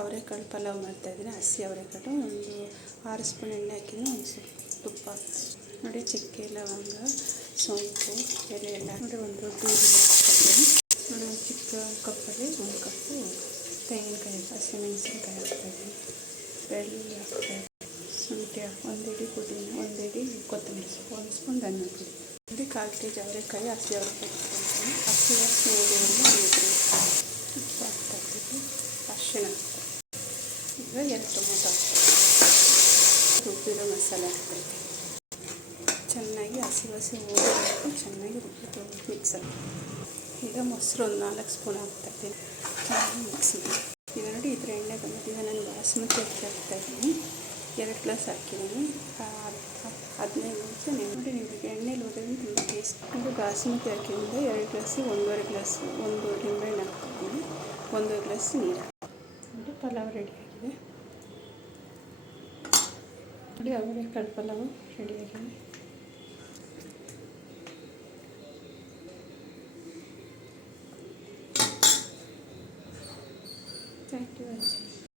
ಅವರೆಕಾಳು ಪಲಾವ್ ಮಾಡ್ತಾಯಿದ್ದೀನಿ. ಹಸಿ ಅವರೆಕಾಳು ಒಂದು 6 ಸ್ಪೂನ್ ಎಣ್ಣೆ ಹಾಕಿದ್ದೀನಿ, ಒಂದು ಸ್ವಲ್ಪ ತುಪ್ಪ ನೋಡಿ. ಚಕ್ಕೆ, ಲವಂಗ, ಸೋಂಪು ಎಲೆ ಎಲ್ಲ ನೋಡಿ. ಒಂದು ದೊಡ್ಡ ಈರುಳ್ಳಿ ಹಾಕ್ತಾಯಿದ್ದೀನಿ ನೋಡಿ. ಒಂದು ಚಿಕ್ಕ ಕಪ್ಪಲ್ಲಿ 1 ಕಪ್ಪು ತೆಂಗಿನಕಾಯಿ, ಹಸಿಮೆಣಸಿನ್ಕಾಯಿ ಹಾಕ್ತಾಯಿದ್ದೀನಿ. ಬೆಳ್ಳುಳ್ಳಿ ಹಾಕ್ತಾಯಿದ್ದೀನಿ, ಶುಂಠಿ 1 ಹಿಡಿ, ಪುದೀನ 1 ಹಿಡಿ, ಕೊತ್ತಂಬರಿ ಸೊಪ್ಪು 1 ಸ್ಪೂನ್, ಧನಿಯಾ ಪುಡಿ ನೋಡಿ. 1/4 kg ಅವರೆಕಾಯಿ, ಹಸಿ ಅವರೆಕಾಯಿ ಹಾಕ್ತಾಯಿದ್ದೀನಿ. ಹಸಿ ವಾಸನೆ ಹೋಗೋವರೆಗೂ ಉಪ್ಪು ಹಾಕ್ತಾಯಿದ್ದೀನಿ, ಅರಿಶಿಣ ಈಗ 2 ಟೊಮೊಟೊ ಹಾಕ್ತಾಯಿದ್ದೀನಿ. ರುಬ್ಬಿರೋ ಮಸಾಲೆ ಹಾಕ್ತಾಯಿದ್ದೀನಿ. ಚೆನ್ನಾಗಿ ಹಸಿ ಹೋಗೋವರೆಗೂ ಚೆನ್ನಾಗಿ ರುಬ್ಬಿಟ್ಟು ಮಿಕ್ಸ್ ಆಗಿ. ಈಗ ಮೊಸರು ಒಂದು 4 ಸ್ಪೂನ್ ಹಾಕ್ತಾಯಿದ್ದೀನಿ, ಚೆನ್ನಾಗಿ ಮಿಕ್ಸ್ ಮಾಡಿ. ಈಗ ನೋಡಿ ಈ ಥರ ಎಣ್ಣೆ ಬಂದಿದೆ. ನಾನು ಬಾಸುಮತಿ ಅಕ್ಕಿ ಹಾಕ್ತಾಯಿದ್ದೀನಿ, 2 ಗ್ಲಾಸ್ ಹಾಕಿದ್ದೀನಿ. 15 ನಿಮಿಷ ನೋಡಿ. ನಿಮಗೆ ಎಣ್ಣೆಲಿ ಹೋಗೋದ್ರಿಂದ ತುಂಬ ಟೇಸ್ಟ್ ನೋಡಿ. ಬಾಸುಮತಿ ಅಕ್ಕಿಯಿಂದ 2 ಗ್ಲಾಸಿಗೆ 1.5 ಗ್ಲಾಸ್, 1 ನಿಂಬೆಹಣ್ಣು ಹಾಕ್ತಾಯಿದ್ದೀನಿ, 1 ಗ್ಲಾಸ್ ನೀರು ನೋಡಿ. ಪಲಾವ್ ರೆಡಿಯಾಗಿದೆ ನೋಡಿ. ಅವರೆಕಾಳು ಪಲಾವು ರೆಡಿಯಾಗಿದೆ. Thank you.